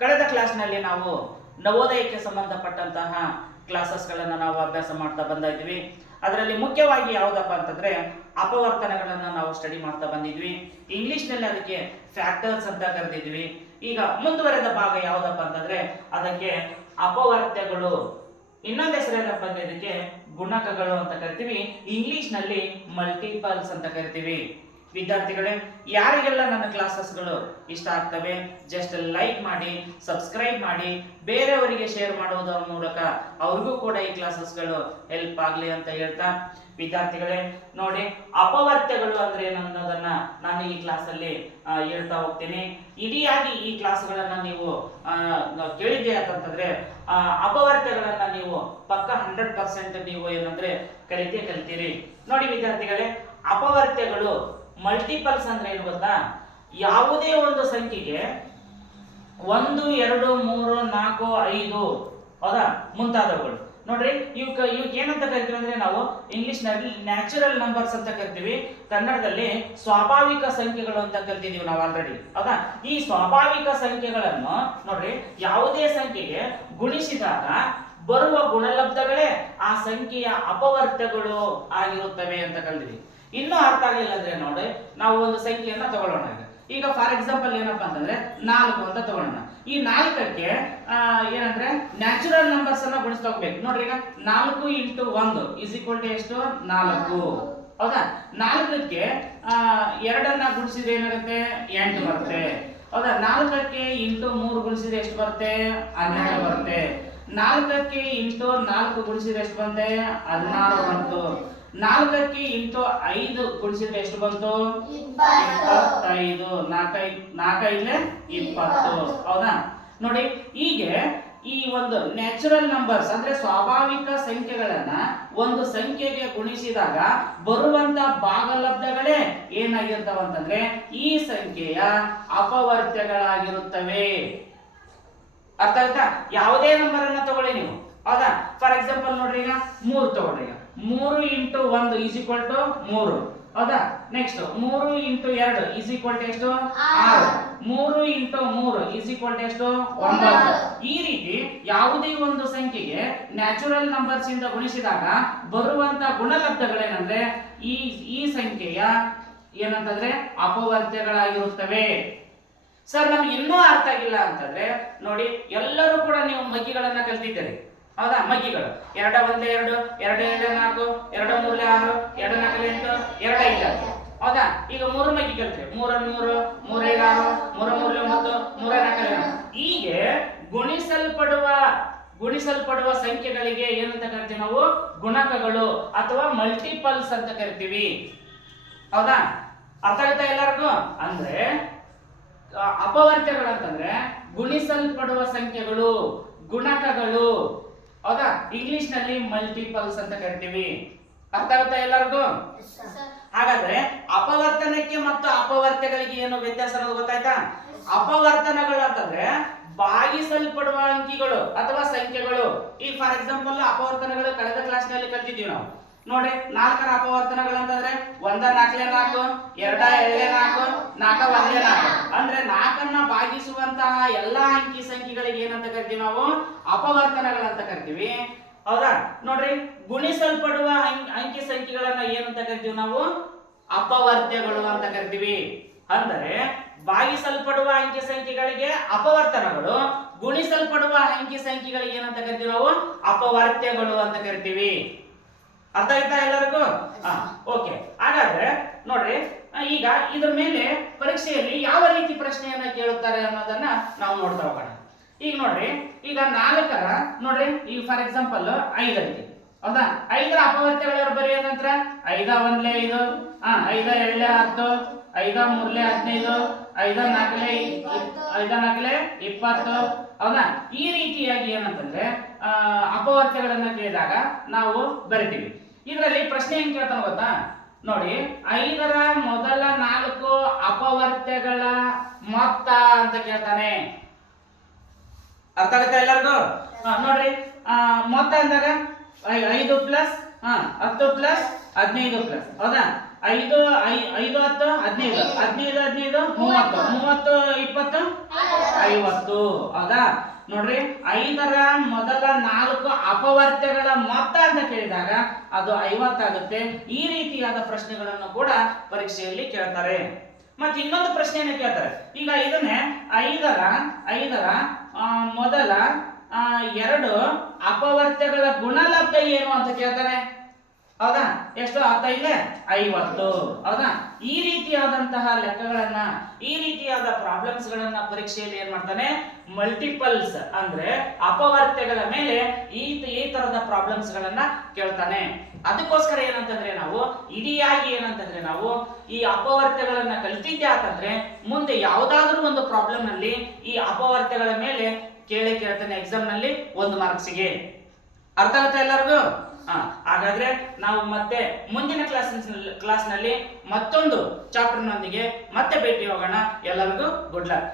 ಕಳೆದ ಕ್ಲಾಸ್ನಲ್ಲಿ ನಾವು ನವೋದಯಕ್ಕೆ ಸಂಬಂಧಪಟ್ಟಂತಹ ಕ್ಲಾಸಸ್ಗಳನ್ನು ನಾವು ಅಭ್ಯಾಸ ಮಾಡ್ತಾ ಬಂದ ಇದ್ವಿ. ಅದರಲ್ಲಿ ಮುಖ್ಯವಾಗಿ ಯಾವುದಪ್ಪ ಅಂತಂದ್ರೆ ಅಪವರ್ತನಗಳನ್ನು ನಾವು ಸ್ಟಡಿ ಮಾಡ್ತಾ ಬಂದಿದ್ವಿ. ಇಂಗ್ಲಿಷ್ನಲ್ಲಿ ಅದಕ್ಕೆ ಫ್ಯಾಕ್ಟರ್ಸ್ ಅಂತ ಕರೆದಿದ್ವಿ. ಈಗ ಮುಂದುವರೆದ ಭಾಗ ಯಾವುದಪ್ಪ ಅಂತಂದ್ರೆ ಅದಕ್ಕೆ ಅಪವರ್ತ್ಯಗಳು, ಇನ್ನೊಂದು ಹೆಸರೇನಪ್ಪ ಅಂದ್ರೆ ಇದಕ್ಕೆ ಗುಣಕಗಳು ಅಂತ ಕರಿತೀವಿ. ಇಂಗ್ಲಿಷ್ನಲ್ಲಿ ಮಲ್ಟಿಪಲ್ಸ್ ಅಂತ ಕರಿತೀವಿ. ವಿದ್ಯಾರ್ಥಿಗಳೇ, ಯಾರಿಗೆಲ್ಲ ನನ್ನ ಕ್ಲಾಸಸ್ಗಳು ಇಷ್ಟ ಆಗ್ತವೆ ಜಸ್ಟ್ ಲೈಕ್ ಮಾಡಿ, ಸಬ್ಸ್ಕ್ರೈಬ್ ಮಾಡಿ, ಬೇರೆಯವರಿಗೆ ಶೇರ್ ಮಾಡುವುದರ ಮೂಲಕ ಅವ್ರಿಗೂ ಕೂಡ ಈ ಕ್ಲಾಸಸ್ಗಳು ಹೆಲ್ಪ್ ಆಗಲಿ ಅಂತ ಹೇಳ್ತಾ, ವಿದ್ಯಾರ್ಥಿಗಳೇ ನೋಡಿ, ಅಪವರ್ತ್ಯಗಳು ಅಂದ್ರೆ ಏನನ್ನೋದನ್ನ ನಾನು ಈ ಕ್ಲಾಸಲ್ಲಿ ಹೇಳ್ತಾ ಹೋಗ್ತೀನಿ. ಇಡಿಯಾಗಿ ಈ ಕ್ಲಾಸ್ಗಳನ್ನ ನೀವು ಕೇಳಿದ್ದೆ ಅಂತಂದ್ರೆ ಅಪವರ್ತ್ಯಗಳನ್ನ ನೀವು ಪಕ್ಕ 100% ನೀವು ಏನಂದ್ರೆ ಕಲಿತೀರಿ. ನೋಡಿ ವಿದ್ಯಾರ್ಥಿಗಳೇ, ಅಪವರ್ತ್ಯಗಳು ಮಲ್ಟಿಪಲ್ಸ್ ಅಂದ್ರೆ ಏನು ಗೊತ್ತಾ? ಯಾವುದೇ ಒಂದು ಸಂಖ್ಯೆಗೆ 1, 2, 3, 4, 5 ಹೌದಾ ಮುಂತಾದವುಗಳು. ನೋಡ್ರಿ, ಇವಕ್ಕೆ ಏನಂತ ಕರಿತೀವಿ ಅಂದ್ರೆ ನಾವು ಇಂಗ್ಲಿಷ್ ನಲ್ಲಿ ನ್ಯಾಚುರಲ್ ನಂಬರ್ಸ್ ಅಂತ ಕರಿತೀವಿ, ಕನ್ನಡದಲ್ಲಿ ಸ್ವಾಭಾವಿಕ ಸಂಖ್ಯೆಗಳು ಅಂತ ಕರಿತಿದೀವಿ ನಾವು ಆಲ್ರೆಡಿ. ಹೌದಾ? ಈ ಸ್ವಾಭಾವಿಕ ಸಂಖ್ಯೆಗಳನ್ನು ನೋಡ್ರಿ, ಯಾವುದೇ ಸಂಖ್ಯೆಗೆ ಗುಣಿಸಿದಾಗ ಬರುವ ಗುಣಲಬ್ಧಗಳೇ ಆ ಸಂಖ್ಯೆಯ ಅಪವರ್ತ್ಯಗಳು ಆಗಿರುತ್ತವೆ ಅಂತ ಕಲಿದ್ವಿ. ಇನ್ನೂ ಅರ್ಥ ಆಗಲಿಲ್ಲ ಅಂದ್ರೆ ನೋಡಿ, ನಾವು ಒಂದು ಸಂಖ್ಯೆಯನ್ನ ತಗೊಳ್ಳೋಣ. ಈಗ ಫಾರ್ ಎಕ್ಸಾಂಪಲ್ ಏನಪ್ಪಾ ಅಂತಂದ್ರೆ 4 ಅಂತ ತಗೊಳ್ಳೋಣ. ಈ 4ಕ್ಕೆ ಏನಂದ್ರೆ ನ್ಯಾಚುರಲ್ ನಂಬರ್ಸ್ ಅನ್ನ ಗುಣಿಸ್ತಾ ಹೋಗ್ಬೇಕು. ನೋಡ್ರಿ, ಈಗ 4 × 1 = ಎಷ್ಟು? 4. ಹೌದಾ? 4ಕ್ಕೆ 2 ಗುಣಿಸಿದ್ರೆ ಏನಾಗುತ್ತೆ? 8 ಬರುತ್ತೆ. ಹೌದಾ? 4ಕ್ಕೆ × 3 ಗುಣಿಸಿದ್ರೆ ಎಷ್ಟು ಬರುತ್ತೆ? 12 ಬರುತ್ತೆ. 4ಕ್ಕೆ × 4 ಗುಣಿಸಿದ್ರೆ ಎಷ್ಟು ಬಂತೆ? 16 ಬಂತು. 4ಕ್ಕೆ × 5 ಗುಣಿಸಿದ್ರೆ ಎಷ್ಟು ಬಂತು? 25. 4 20. ಹೌದಾ? ನೋಡಿ, ಹೀಗೆ ಈ ಒಂದು ನ್ಯಾಚುರಲ್ ನಂಬರ್ಸ್ ಅಂದ್ರೆ ಸ್ವಾಭಾವಿಕ ಸಂಖ್ಯೆಗಳನ್ನ ಒಂದು ಸಂಖ್ಯೆಗೆ ಗುಣಿಸಿದಾಗ ಬರುವಂತ ಭಾಗಲಬ್ಧಗಳೇ ಏನಾಗಿರ್ತಾವ ಅಂತಂದ್ರೆ ಈ ಸಂಖ್ಯೆಯ ಅಪವರ್ತ್ಯಗಳಾಗಿರುತ್ತವೆ. ಅರ್ಥ ಆಯ್ತಾ? ಯಾವುದೇ ನಂಬರ್ ಅನ್ನ ತಗೊಳ್ಳಿ ನೀವು. ಹೌದಾ? ಫಾರ್ ಎಕ್ಸಾಂಪಲ್ ನೋಡ್ರಿ, ಈಗ 3 ತಗೊಳ್ರಿ. ಈಗ 3 × 1 = 3. ಹೌದಾ? ನೆಕ್ಸ್ಟ್ 3 × 2 ಎಷ್ಟು? 6. 3 × 3 ಎಷ್ಟು? 9. ಈ ರೀತಿ ಯಾವುದೇ ಒಂದು ಸಂಖ್ಯೆಗೆ ನ್ಯಾಚುರಲ್ ನಂಬರ್ಸ್ ಇಂದ ಗುಣಿಸಿದಾಗ ಬರುವಂತ ಗುಣಲಬ್ಧಗಳೇನಂದ್ರೆ ಈ ಸಂಖ್ಯೆಯ ಏನಂತಂದ್ರೆ ಅಪವರ್ತ್ಯಗಳಾಗಿರುತ್ತವೆ. ಸರ್, ನಮ್ಗೆ ಇನ್ನೂ ಅರ್ಥ ಆಗಿಲ್ಲ ಅಂತಂದ್ರೆ ನೋಡಿ, ಎಲ್ಲರೂ ಕೂಡ ನೀವು ಮಗ್ಗಿಗಳನ್ನ ಕಲ್ತಿದ್ದೀರಿ. ಹೌದಾ? ಮಗ್ಗಿಗಳು 2 × 1 2, 2 × 4, 2 × 3 6, 2 × 4 8, 2 × 5. ಹೌದಾ? ಈಗ 3 ಮಗ್ಗಿ ಕಲ್ತ್ರಿ. 3 × 3 3 × 6, 3 × 3 9, 3 × 4 8. ಹೀಗೆ ಗುಣಿಸಲ್ಪಡುವ ಸಂಖ್ಯೆಗಳಿಗೆ ಏನಂತ ಕರಿತೀವಿ ನಾವು? ಗುಣಕಗಳು ಅಥವಾ ಮಲ್ಟಿಪಲ್ಸ್ ಅಂತ ಕರಿತೀವಿ. ಹೌದಾ? ಅರ್ಥ ಆಗುತ್ತಾ ಎಲ್ಲರಿಗೂ? ಅಂದ್ರೆ ಅಪವರ್ತ್ಯಗಳು ಅಂತಂದ್ರೆ ಗುಣಿಸಲ್ಪಡುವ ಸಂಖ್ಯೆಗಳು, ಗುಣಕಗಳು. ಹೌದಾ? ಇಂಗ್ಲಿಷ್ ನಲ್ಲಿ ಮಲ್ಟಿಪಲ್ಸ್ ಅಂತ ಕರಿತೀವಿ. ಅರ್ಥ ಆಗುತ್ತಾ ಎಲ್ಲರಿಗೂ? ಹಾಗಾದ್ರೆ ಅಪವರ್ತನಕ್ಕೆ ಮತ್ತು ಅಪವರ್ತ್ಯಗಳಿಗೆ ಏನು ವ್ಯತ್ಯಾಸ ಅನ್ನೋದು ಗೊತ್ತಾಯ್ತಾ? ಅಪವರ್ತನಗಳು ಅಂತಂದ್ರೆ ಭಾಗಿಸಲ್ಪಡುವ ಅಂಕಿಗಳು ಅಥವಾ ಸಂಖ್ಯೆಗಳು. ಈಗ ಫಾರ್ ಎಕ್ಸಾಂಪಲ್ ಅಪವರ್ತನಗಳು ಕಳೆದ ಕ್ಲಾಸ್ ನಲ್ಲಿ ಕಲ್ತಿದ್ದೀವಿ ನಾವು. ನೋಡ್ರಿ, 4ರ ಅಪವರ್ತನಗಳು ಅಂತಂದ್ರೆ 1 4 4, 2 2 4, 4 1 4. ಅಂದ್ರೆ 4ಅನ್ನ ಭಾಗಿಸುವಂತಹ ಎಲ್ಲಾ ಅಂಕಿ ಸಂಖ್ಯೆಗಳಿಗೆ ಏನಂತ ಕರಿತೀವಿ ನಾವು? ಅಪವರ್ತನಗಳಂತ ಕರಿತೀವಿ. ಹೌದಾ? ನೋಡ್ರಿ, ಗುಣಿಸಲ್ಪಡುವ ಅಂಕಿ ಸಂಖ್ಯೆಗಳನ್ನ ಏನಂತ ಕರಿತೀವಿ ನಾವು? ಅಪವರ್ತ್ಯಗಳು ಅಂತ ಕರಿತೀವಿ. ಅಂದರೆ ಭಾಗಿಸಲ್ಪಡುವ ಅಂಕಿ ಸಂಖ್ಯೆಗಳಿಗೆ ಅಪವರ್ತನಗಳು, ಗುಣಿಸಲ್ಪಡುವ ಅಂಕಿ ಸಂಖ್ಯೆಗಳಿಗೆ ಏನಂತ ಕರಿತೀವಿ ನಾವು? ಅಪವರ್ತ್ಯಗಳು ಅಂತ ಕರಿತೀವಿ. ಅರ್ಥ ಆಯ್ತಾ ಎಲ್ಲರಿಗೂ? ಓಕೆ. ಹಾಗಾದ್ರೆ ನೋಡ್ರಿ, ಈಗ ಇದ್ರ ಮೇಲೆ ಪರೀಕ್ಷೆಯಲ್ಲಿ ಯಾವ ರೀತಿ ಪ್ರಶ್ನೆಯನ್ನ ಕೇಳುತ್ತಾರೆ ಅನ್ನೋದನ್ನ ನಾವು ನೋಡ್ತಾ ಹೋಗೋಣ. ಈಗ ನೋಡ್ರಿ, ಈಗ 4ರ ನೋಡ್ರಿ, ಈಗ ಫಾರ್ ಎಕ್ಸಾಂಪಲ್ 5 ಐತಿ. ಹೌದಾ? 5ರ ಅಪವರ್ತ್ಯಗಳು ಬರೆಯೋ ನಂತರ 5 1 5, 5 2 10, 5 3 15, 5 4 20. ಹೌದಾ? ಈ ರೀತಿಯಾಗಿ ಏನಂತಂದ್ರೆ ಅಪವರ್ತ್ಯಗಳನ್ನ ಕೇಳಿದಾಗ ನಾವು ಬರಿತೀವಿ. ಇದರಲ್ಲಿ ಪ್ರಶ್ನೆ ಹೆಂಗ್ ಕೇಳ್ತಾನೆ ಗೊತ್ತಾ? ನೋಡಿ, 5ರ ಮೊದಲ 4 ಅಪವರ್ತ್ಯಗಳ ಮೊತ್ತ ಅಂತ ಕೇಳ್ತಾನೆ. ಅರ್ಥ ಆಗುತ್ತೆ ಎಲ್ಲರಿಗೂ? ನೋಡ್ರಿ, ಮೊತ್ತ ಅಂದಾಗ 5 + 10 + 15 +. ಹೌದಾ? 5 5 10 15 15 15 30 30 20 50 ಹೌದಾ ನೋಡ್ರಿ 5ರ ಮೊದಲ 4 ಅಪವರ್ತ್ಯಗಳ ಮೊತ್ತ ಅಂತ ಕೇಳಿದಾಗ ಅದು 50 ಆಗುತ್ತೆ. ಈ ರೀತಿಯಾದ ಪ್ರಶ್ನೆಗಳನ್ನು ಕೂಡ ಪರೀಕ್ಷೆಯಲ್ಲಿ ಕೇಳ್ತಾರೆ. ಮತ್ತೆ ಇನ್ನೊಂದು ಪ್ರಶ್ನೆಯನ್ನು ಕೇಳ್ತಾರೆ. ಈಗ ಇದನ್ನೇ 5ರ ಮೊದಲ 2 ಅಪವರ್ತ್ಯಗಳ ಗುಣಲಬ್ಧ ಏನು ಅಂತ ಕೇಳ್ತಾರೆ. ಹೌದಾ ಎಷ್ಟು 15 50 ಹೌದಾ. ಈ ರೀತಿಯಾದಂತಹ ಲೆಕ್ಕಗಳನ್ನ ಈ ರೀತಿಯಾದ ಪ್ರಾಬ್ಲಮ್ಸ್ ಗಳನ್ನ ಪರೀಕ್ಷೆಯಲ್ಲಿ ಏನ್ ಮಾಡ್ತಾನೆ ಮಲ್ಟಿಪಲ್ಸ್ ಅಂದ್ರೆ ಅಪವರ್ತ್ಯಗಳ ಮೇಲೆ ಈ ತರದ ಪ್ರಾಬ್ಲಮ್ಸ್ ಗಳನ್ನ ಕೇಳ್ತಾನೆ. ಅದಕ್ಕೋಸ್ಕರ ಏನಂತಂದ್ರೆ ನಾವು ಇಡಿಯಾಗಿ ಏನಂತಂದ್ರೆ ನಾವು ಈ ಅಪವರ್ತ್ಯಗಳನ್ನ ಕಲಿತಿದ್ದೆ ಅಂತಂದ್ರೆ ಮುಂದೆ ಯಾವುದಾದ್ರೂ ಒಂದು ಪ್ರಾಬ್ಲಮ್ ನಲ್ಲಿ ಈ ಅಪವರ್ತ್ಯಗಳ ಮೇಲೆ ಕೇಳ್ತಾನೆ ಎಕ್ಸಾಮ್ ನಲ್ಲಿ 1 ಮಾರ್ಕ್ಸಿಗೆ. ಅರ್ಥ ಆಗುತ್ತೆ ಎಲ್ಲರಿಗೂ? ಹಾಗಾದ್ರೆ ನಾವು ಮತ್ತೆ ಮುಂದಿನ ಕ್ಲಾಸ್ನಲ್ಲಿ ಮತ್ತೊಂದು ಚಾಪ್ಟರ್ನೊಂದಿಗೆ ಮತ್ತೆ ಭೇಟಿ ಹೋಗೋಣ. ಎಲ್ಲರಿಗೂ ಗುಡ್ ಲಕ್.